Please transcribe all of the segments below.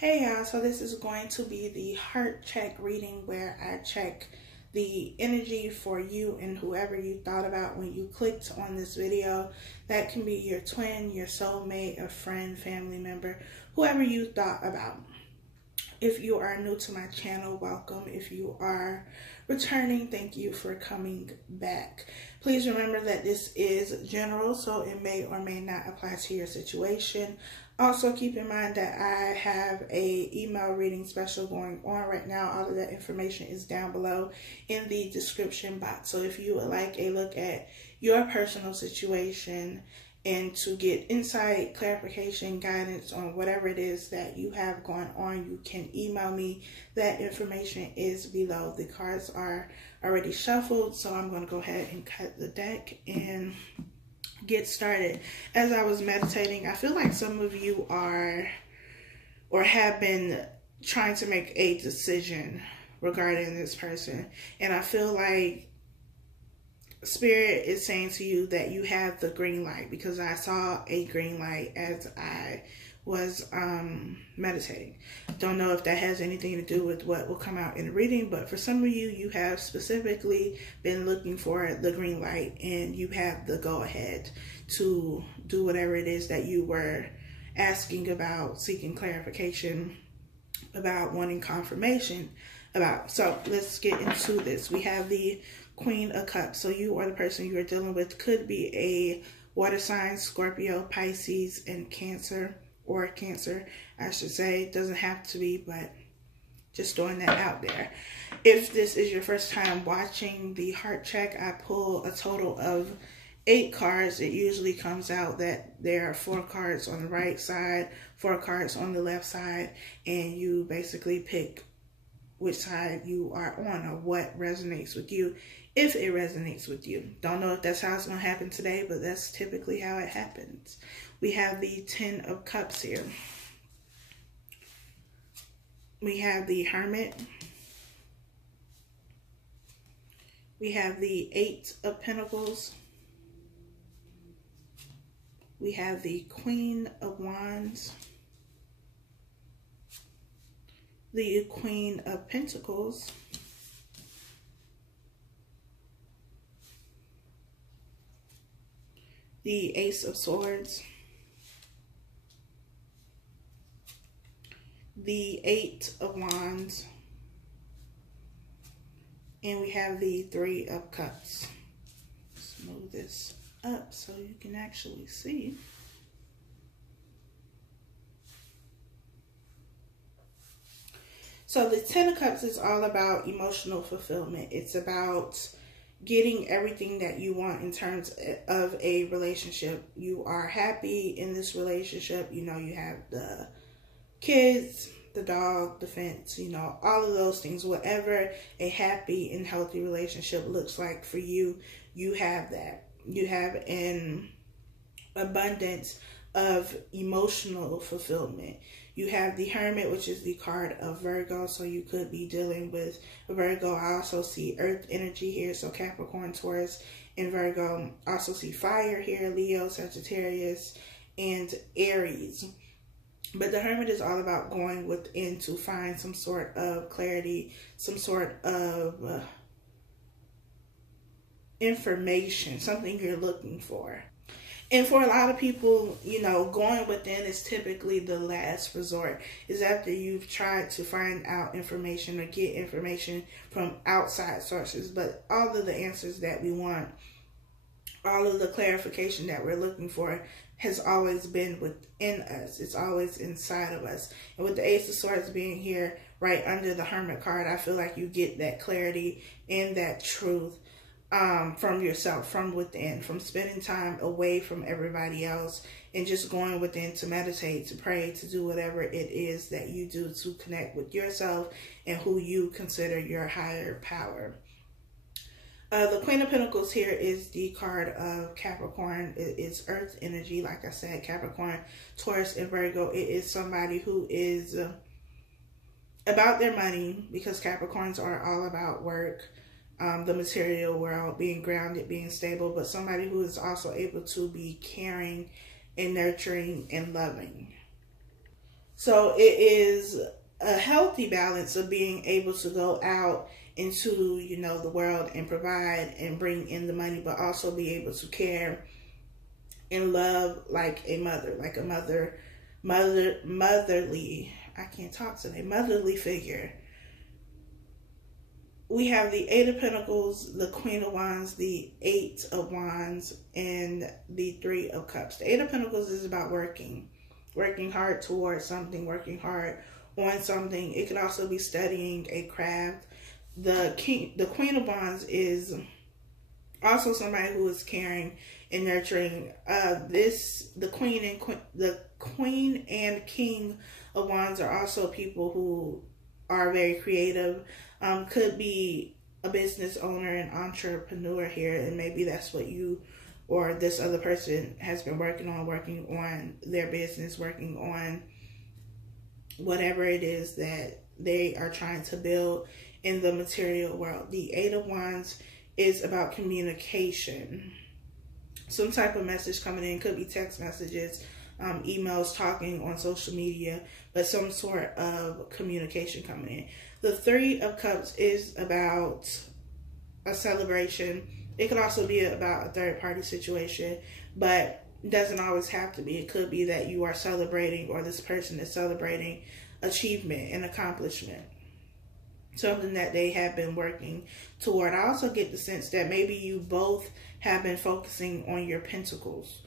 Hey y'all, so this is going to be the heart check reading where I check the energy for you and whoever you thought about when you clicked on this video. That can be your twin, your soulmate, a friend, family member, whoever you thought about. If you are new to my channel, welcome. If you are returning, thank you for coming back. Please remember that this is general, so it may or may not apply to your situation. Also, keep in mind that I have a email reading special going on right now. All of that information is down below in the description box. So if you would like a look at your personal situation and to get insight, clarification, guidance on whatever it is that you have going on, you can email me. That information is below. The cards are already shuffled, so I'm going to go ahead and cut the deck and get started. As I was meditating, I feel like some of you are or have been trying to make a decision regarding this person, and I feel like Spirit is saying to you that you have the green light, because I saw a green light as I was meditating. Don't know if that has anything to do with what will come out in the reading, but for some of you, you have specifically been looking for the green light and you have the go ahead to do whatever it is that you were asking about, seeking clarification about, wanting confirmation about. So let's get into this. We have the Queen of Cups. So you or the person you are dealing with could be a water sign, Scorpio, Pisces, and Cancer, or Cancer, I should say. It doesn't have to be, but just throwing that out there. If this is your first time watching the heart check, I pull a total of 8 cards. It usually comes out that there are 4 cards on the right side, 4 cards on the left side, and you basically pick which side you are on or what resonates with you, if it resonates with you. Don't know if that's how it's going to happen today, but that's typically how it happens. We have the 10 of Cups here. We have the Hermit. We have the 8 of Pentacles. We have the Queen of Wands. The Queen of Pentacles. The Ace of Swords. The 8 of Wands. And we have the 3 of Cups. Let's move this up so you can actually see. So the 10 of Cups is all about emotional fulfillment. It's about getting everything that you want in terms of a relationship. You are happy in this relationship. You know, you have the kids, the dog, the fence, you know, all of those things. Whatever a happy and healthy relationship looks like for you, you have that. You have an abundance of emotional fulfillment. You have the Hermit, which is the card of Virgo, so you could be dealing with Virgo. I also see earth energy here, so Capricorn, Taurus, and Virgo. I also see fire here, Leo, Sagittarius, and Aries. But the Hermit is all about going within to find some sort of clarity, some sort of information, something you're looking for. And for a lot of people, you know, going within is typically the last resort. Is after you've tried to find out information or get information from outside sources. But all of the answers that we want, all of the clarification that we're looking for has always been within us. It's always inside of us. And with the Ace of Swords being here right under the Hermit card, I feel like you get that clarity and that truth from yourself, from within, from spending time away from everybody else and just going within to meditate, to pray, to do whatever it is that you do to connect with yourself and who you consider your higher power. The Queen of Pentacles here is the card of Capricorn. It is earth energy, like I said, Capricorn, Taurus, and Virgo. It is somebody who is about their money, because Capricorns are all about work, the material world, being grounded, being stable, but somebody who is also able to be caring and nurturing and loving. So it is a healthy balance of being able to go out into, you know, the world and provide and bring in the money, but also be able to care and love like a mother, motherly, I can't talk today, motherly figure. We have the Eight of Pentacles, the Queen of Wands, the Eight of Wands, and the Three of Cups. The Eight of Pentacles is about working hard towards something, working hard on something. It could also be studying a craft. The Queen of Wands is also somebody who is caring and nurturing. The Queen and King of Wands are also people who are very creative. Could be a business owner and entrepreneur here, and maybe that's what you or this other person has been working on their business, working on whatever it is that they are trying to build in the material world. The Eight of Wands is about communication. Some type of message coming in, could be text messages, emails, talking on social media, but some sort of communication coming in. The Three of Cups is about a celebration. It could also be about a third-party situation, but doesn't always have to be. It could be that you are celebrating, or this person is celebrating achievement and accomplishment, something that they have been working toward. I also get the sense that maybe you both have been focusing on your pentacles,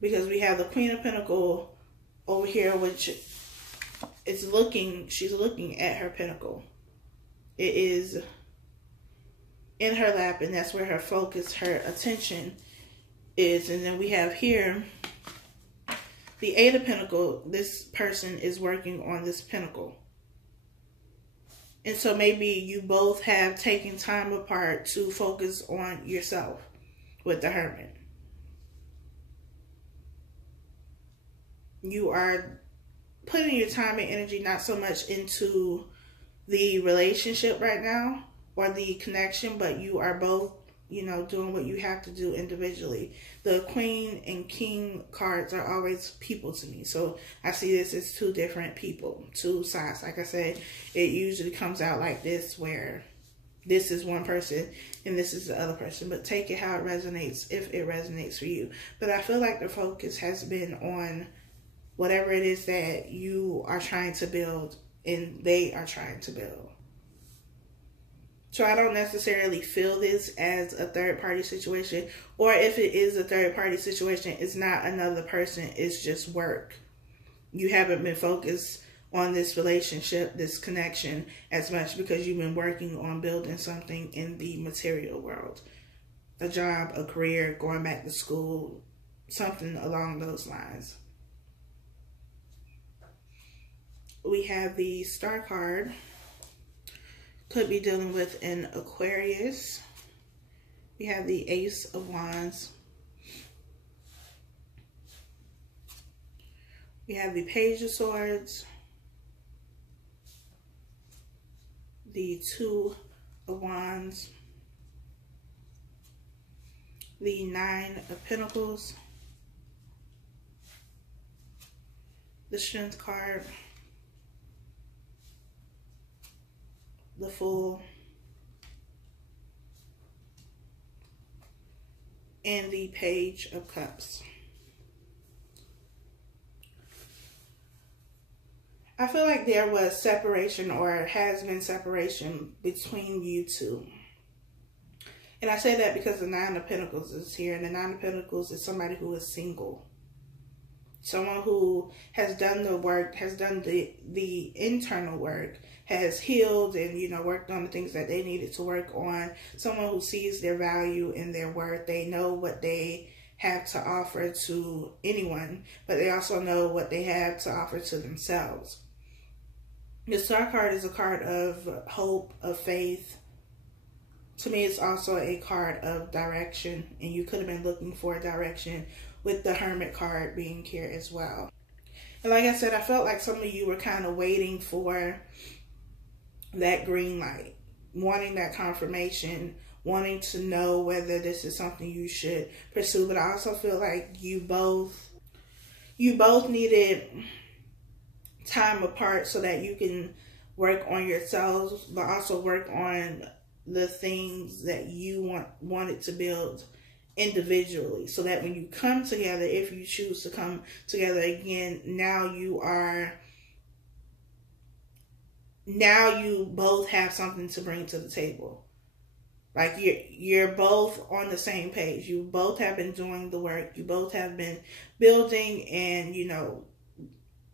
because we have the Queen of Pentacles over here, which is she's looking at her pentacle. It is in her lap, and that's where her focus, her attention is. And then we have here the Eight of Pentacles. This person is working on this pentacle. And so maybe you both have taken time apart to focus on yourself with the Hermit. You are putting your time and energy not so much into the relationship right now or the connection, but you are both, you know, doing what you have to do individually. The Queen and King cards are always people to me. So I see this as two different people, two sides. Like I said, it usually comes out like this, where this is one person and this is the other person. But take it how it resonates, if it resonates for you. But I feel like the focus has been on whatever it is that you are trying to build and they are trying to build. So I don't necessarily feel this as a third-party situation, or if it is a third-party situation, it's not another person, it's just work. You haven't been focused on this relationship, this connection as much, because you've been working on building something in the material world. A job, a career, going back to school, something along those lines. We have the Star card. Could be dealing with an Aquarius. We have the Ace of Wands. We have the Page of Swords. The Two of Wands. The Nine of Pentacles. The Strength card. The Fool, and the Page of Cups. I feel like there was separation, or has been separation, between you two. And I say that because the Nine of Pentacles is here, and the Nine of Pentacles is somebody who is single. Someone who has done the work, has done the internal work, has healed and, you know, worked on the things that they needed to work on. Someone who sees their value and their worth. They know what they have to offer to anyone, but they also know what they have to offer to themselves. The Star card is a card of hope, of faith. To me, it's also a card of direction, and you could have been looking for direction with the Hermit card being here as well. And like I said, I felt like some of you were kind of waiting for that green light, wanting that confirmation, wanting to know whether this is something you should pursue. But I also feel like you both needed time apart so that you can work on yourselves, but also work on the things that you wanted to build individually, so that when you come together, if you choose to come together again, now you both have something to bring to the table. Like you're both on the same page. You both have been doing the work. You both have been building and, you know,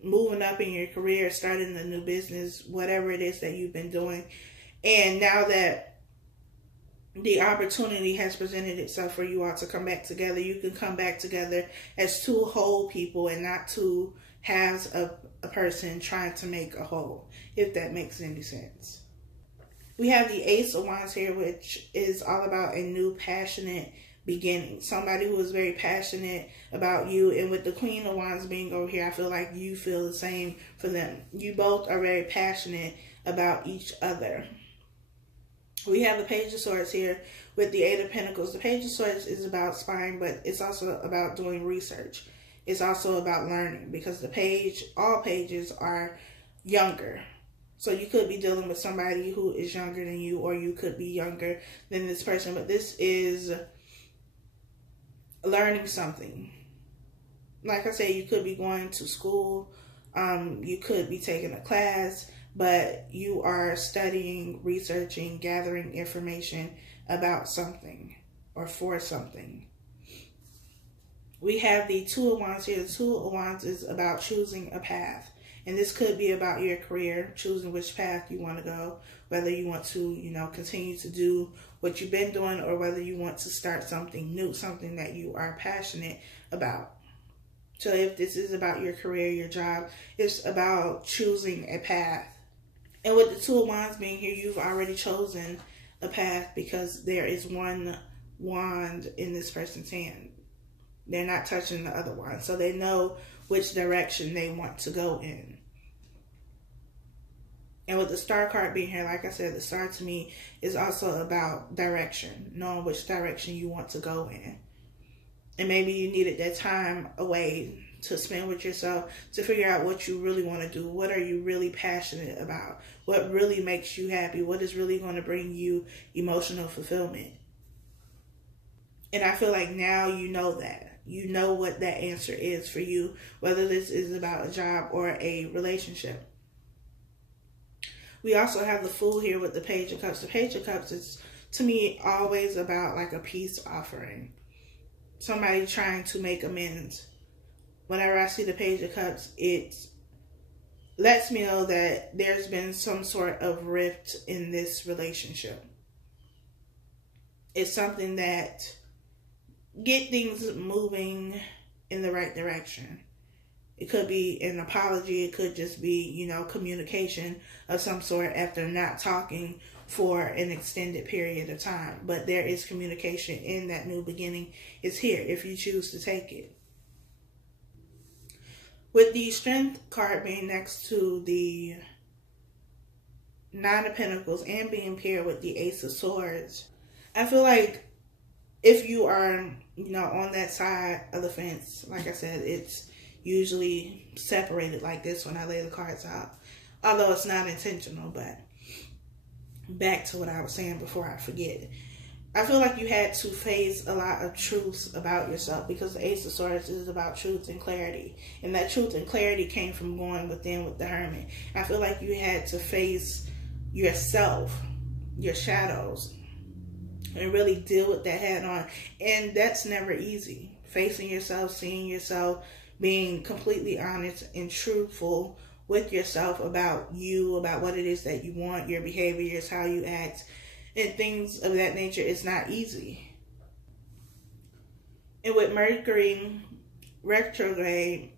moving up in your career, starting a new business, whatever it is that you've been doing. And now that the opportunity has presented itself for you all to come back together, you can come back together as two whole people and not two halves of a person trying to make a whole, if that makes any sense. We have the Ace of Wands here, which is all about a new passionate beginning. Somebody who is very passionate about you. And with the Queen of Wands being over here, I feel like you feel the same for them. You both are very passionate about each other. We have the Page of Swords here with the Eight of Pentacles. The Page of Swords is about spying, but it's also about doing research. It's also about learning, because all pages are younger. So you could be dealing with somebody who is younger than you, or you could be younger than this person. But this is learning something. Like I said, you could be going to school. You could be taking a class. But you are studying, researching, gathering information about something or for something. We have the Two of Wands here. The Two of Wands is about choosing a path. And this could be about your career, choosing which path you want to go, whether you want to, you know, continue to do what you've been doing, or whether you want to start something new, something that you are passionate about. So if this is about your career, your job, it's about choosing a path. And with the Two of Wands being here, you've already chosen a path, because there is one wand in this person's hand. They're not touching the other wand. So they know which direction they want to go in. And with the Star card being here, like I said, the Star to me is also about direction, knowing which direction you want to go in. And maybe you needed that time away to spend with yourself to figure out what you really want to do. What are you really passionate about? What really makes you happy? What is really going to bring you emotional fulfillment? And I feel like now you know that. You know what that answer is for you, whether this is about a job or a relationship. We also have the Fool here with the Page of Cups. The Page of Cups is, to me, always about like a peace offering. Somebody trying to make amends. Whenever I see the Page of Cups, it lets me know that there's been some sort of rift in this relationship. It's something that get things moving in the right direction. It could be an apology. It could just be, you know, communication of some sort after not talking for an extended period of time. But there is communication in that new beginning. It's here if you choose to take it. With the Strength card being next to the Nine of Pentacles and being paired with the Ace of Swords, I feel like if you are, you know, on that side of the fence, like I said, it's usually separated like this when I lay the cards out. Although it's not intentional, but back to what I was saying before I forget. I feel like you had to face a lot of truths about yourself, because the Ace of Swords is about truth and clarity. And that truth and clarity came from going within with the Hermit. I feel like you had to face yourself, your shadows, and really deal with that head on. And that's never easy. Facing yourself, seeing yourself, being completely honest and truthful with yourself about you, about what it is that you want, your behaviors, how you act, and things of that nature. Is not easy. And with Mercury retrograde,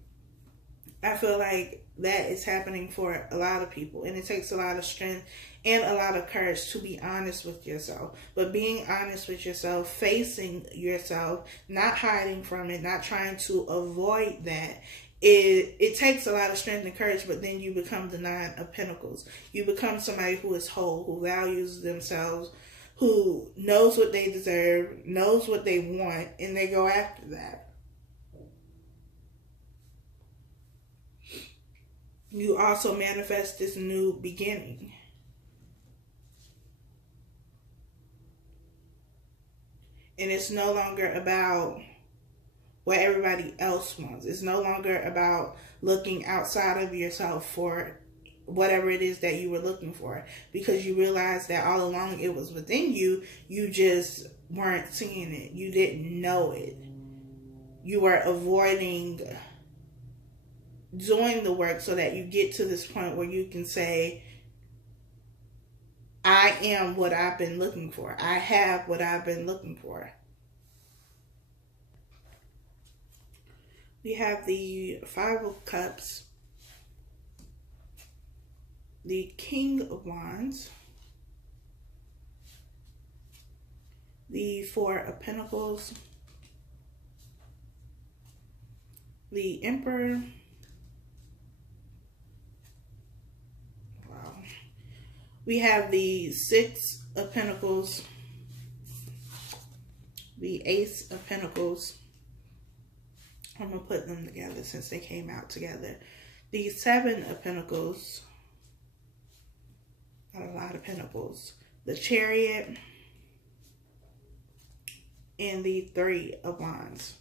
I feel like that is happening for a lot of people. And it takes a lot of strength and a lot of courage to be honest with yourself. But being honest with yourself, facing yourself, not hiding from it, not trying to avoid that, it takes a lot of strength and courage. But then you become the Nine of Pentacles. You become somebody who is whole, who values themselves, who knows what they deserve, knows what they want, and they go after that. You also manifest this new beginning. And it's no longer about what everybody else wants. It's no longer about looking outside of yourself for whatever it is that you were looking for, because you realize that all along it was within you. You just weren't seeing it. You didn't know it. You were avoiding doing the work so that you get to this point where you can say, I am what I've been looking for. I have what I've been looking for. We have the Five of Cups, the King of Wands, the Four of Pentacles, the Emperor, wow. We have the Six of Pentacles, the Ace of Pentacles. I'm going to put them together since they came out together. The Seven of Pentacles, got a lot of pentacles, the Chariot, and the Three of Wands.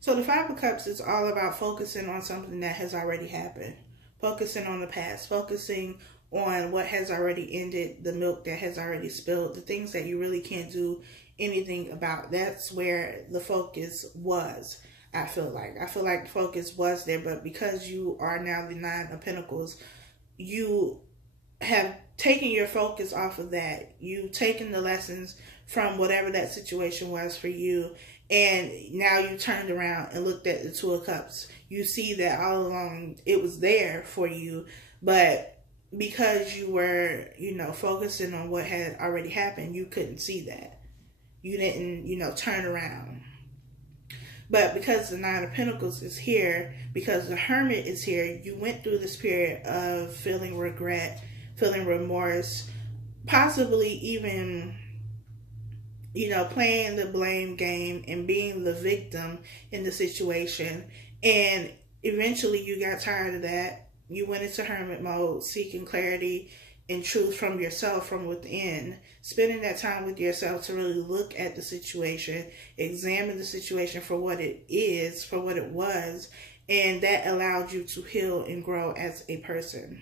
So the Five of Cups is all about focusing on something that has already happened. Focusing on the past. Focusing on what has already ended. The milk that has already spilled. The things that you really can't do anything about. That's where the focus was, I feel like. I feel like the focus was there, but because you are now the Nine of Pentacles, you have taken your focus off of that. You've taken the lessons from whatever that situation was for you, and now you turned around and looked at the Two of Cups. You see that all along it was there for you, but because you were, focusing on what had already happened, you couldn't see that. You didn't, turn around. But because the Nine of Pentacles is here, because the Hermit is here, you went through this period of feeling regret, feeling remorse, possibly even, playing the blame game and being the victim in the situation. And eventually you got tired of that. You went into hermit mode, seeking clarity and truth from yourself, from within, spending that time with yourself to really look at the situation, examine the situation for what it is, for what it was, and that allowed you to heal and grow as a person.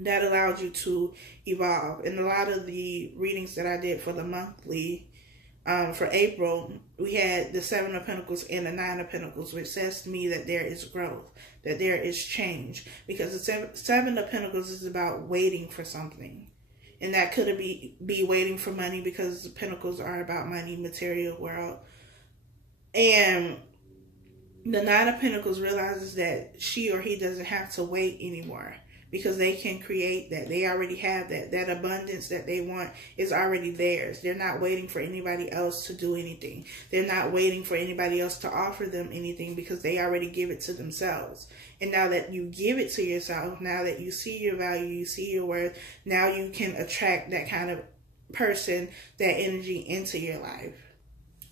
That allowed you to evolve. In a lot of the readings that I did for the monthly, for April, we had the Seven of Pentacles and the Nine of Pentacles, which says to me that there is growth, that there is change. Because the Seven of Pentacles is about waiting for something. And that could be waiting for money, because the Pentacles are about money, material world. And the Nine of Pentacles realizes that she or he doesn't have to wait anymore, because they can create that. They already have that. That abundance that they want is already theirs. They're not waiting for anybody else to do anything. They're not waiting for anybody else to offer them anything, because they already give it to themselves. And now that you give it to yourself, now that you see your value, you see your worth, now you can attract that kind of person, that energy into your life.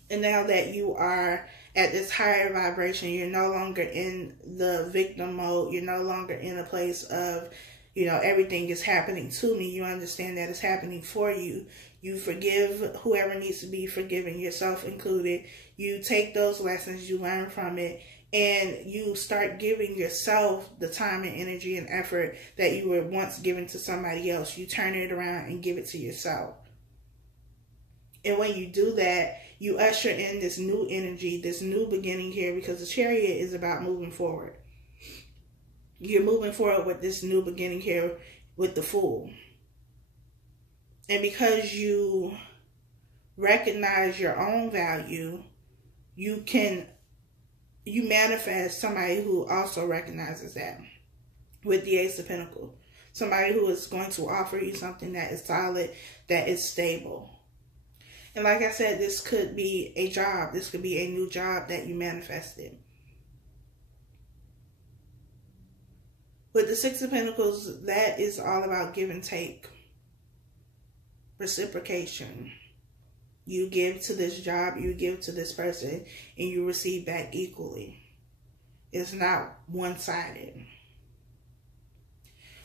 And now that you are at this higher vibration, you're no longer in the victim mode. You're no longer in a place of, everything is happening to me. You understand that it's happening for you. You forgive whoever needs to be forgiven, yourself included. You take those lessons, you learn from it, and you start giving yourself the time and energy and effort that you were once giving to somebody else. You turn it around and give it to yourself. And when you do that, you usher in this new energy, this new beginning here, because the Chariot is about moving forward. You're moving forward with this new beginning here with the Fool. And because you recognize your own value, you manifest somebody who also recognizes that with the Ace of Pentacles. Somebody who is going to offer you something that is solid, that is stable. And like I said, this could be a job. This could be a new job that you manifested. With the Six of Pentacles, that is all about give and take. Reciprocation. You give to this job, you give to this person, and you receive back equally. It's not one-sided.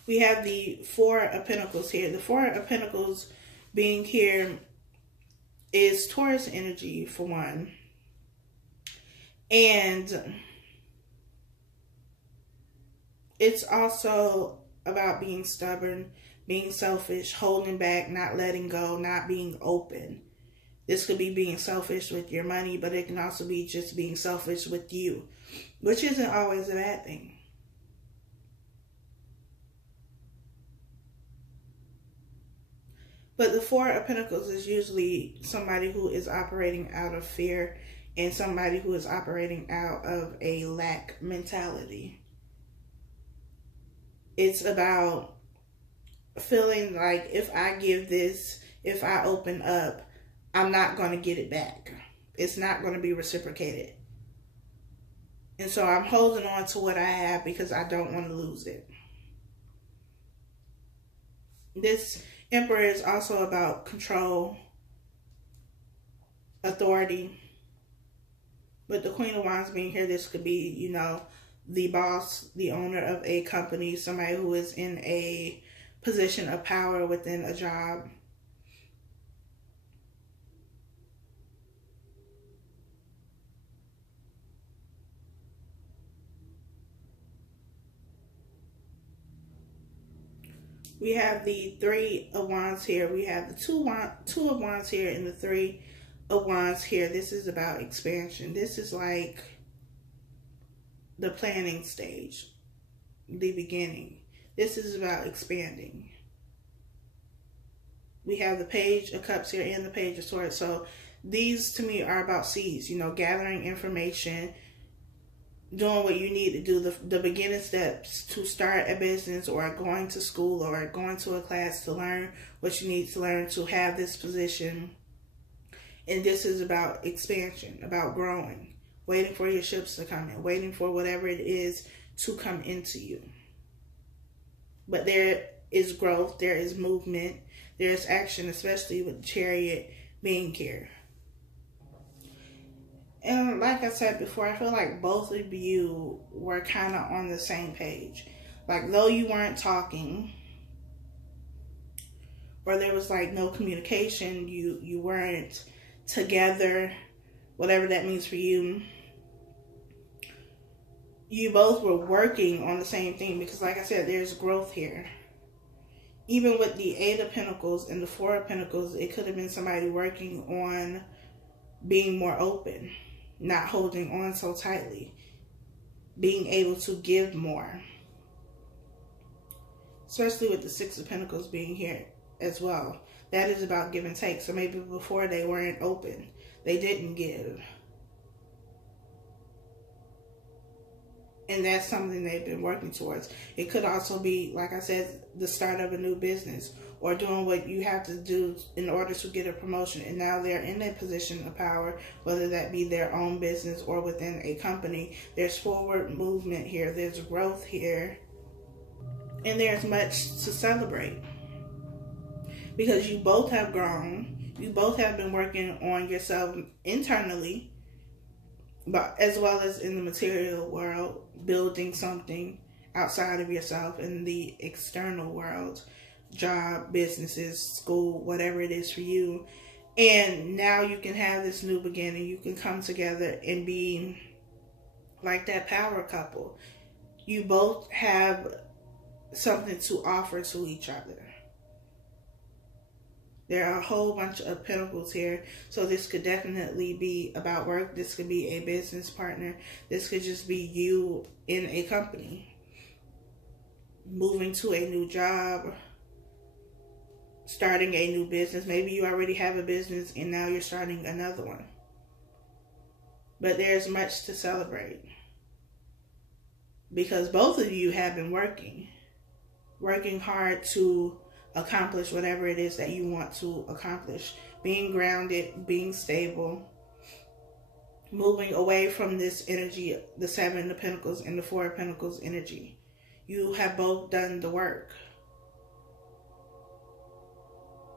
We have the Four of Pentacles here. The Four of Pentacles being here is Taurus energy, for one. And it's also about being stubborn, being selfish, holding back, not letting go, not being open. This could be being selfish with your money, but it can also be just being selfish with you, which isn't always a bad thing. But the Four of Pentacles is usually somebody who is operating out of fear and somebody who is operating out of a lack mentality. It's about feeling like if I give this, if I open up, I'm not going to get it back. It's not going to be reciprocated. And so I'm holding on to what I have because I don't want to lose it. This Emperor is also about control, authority. With the Queen of Wands being here, this could be, you know, the boss, the owner of a company, somebody who is in a position of power within a job. We have the Three of Wands here. We have the two of Wands here and the Three of Wands here. This is about expansion. This is like the planning stage, the beginning. This is about expanding. We have the Page of Cups here and the Page of Swords. So these to me are about seeds, you know, gathering information, doing what you need to do, the beginning steps to start a business, or going to school, or going to a class to learn what you need to learn to have this position. And this is about expansion, about growing, waiting for your ships to come in, waiting for whatever it is to come into you. But there is growth, there is movement, there is action, especially with the Chariot being here. And like I said before, I feel like both of you were kind of on the same page. Like, though you weren't talking, or there was like no communication, you weren't together, whatever that means for you, you both were working on the same thing. Because like I said, there's growth here. Even with the Eight of Pentacles and the Four of Pentacles, it could have been somebody working on being more open, not holding on so tightly, being able to give more. Especially with the Six of Pentacles being here as well. That is about give and take. So maybe before they weren't open, they didn't give. And that's something they've been working towards. It could also be, like I said, the start of a new business, or doing what you have to do in order to get a promotion. And now they're in a position of power, whether that be their own business or within a company. There's forward movement here. There's growth here. And there's much to celebrate. Because you both have grown. You both have been working on yourself internally, but as well as in the material world, building something outside of yourself in the external world, job, businesses, school, whatever it is for you. And now you can have this new beginning. You can come together and be like that power couple. You both have something to offer to each other. There are a whole bunch of pentacles here. So this could definitely be about work. This could be a business partner. This could just be you in a company. Moving to a new job. Starting a new business. Maybe you already have a business and now you're starting another one. But there's much to celebrate. Because both of you have been working. Working hard to accomplish whatever it is that you want to accomplish. Being grounded, being stable, moving away from this energy, the Seven of Pentacles and the Four of Pentacles energy. You have both done the work.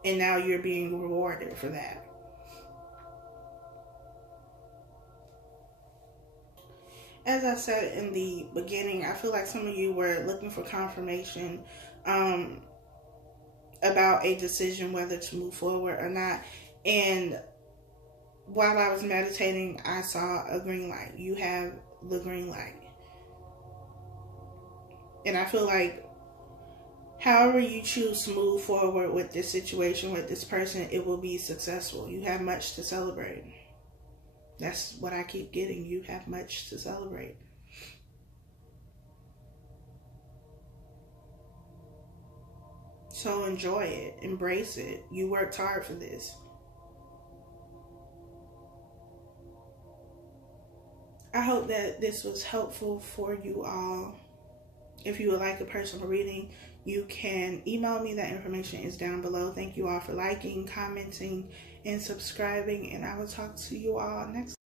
And now you're being rewarded for that. as I said in the beginning, I feel like some of you were looking for confirmation about a decision whether to move forward or not. And while I was meditating, I saw a green light. You have the green light. And I feel like however you choose to move forward with this situation, with this person, it will be successful. You have much to celebrate. That's what I keep getting. You have much to celebrate. So enjoy it. Embrace it. You worked hard for this. I hope that this was helpful for you all. If you would like a personal reading, you can email me. That information is down below. Thank you all for liking, commenting, and subscribing. And I will talk to you all next time.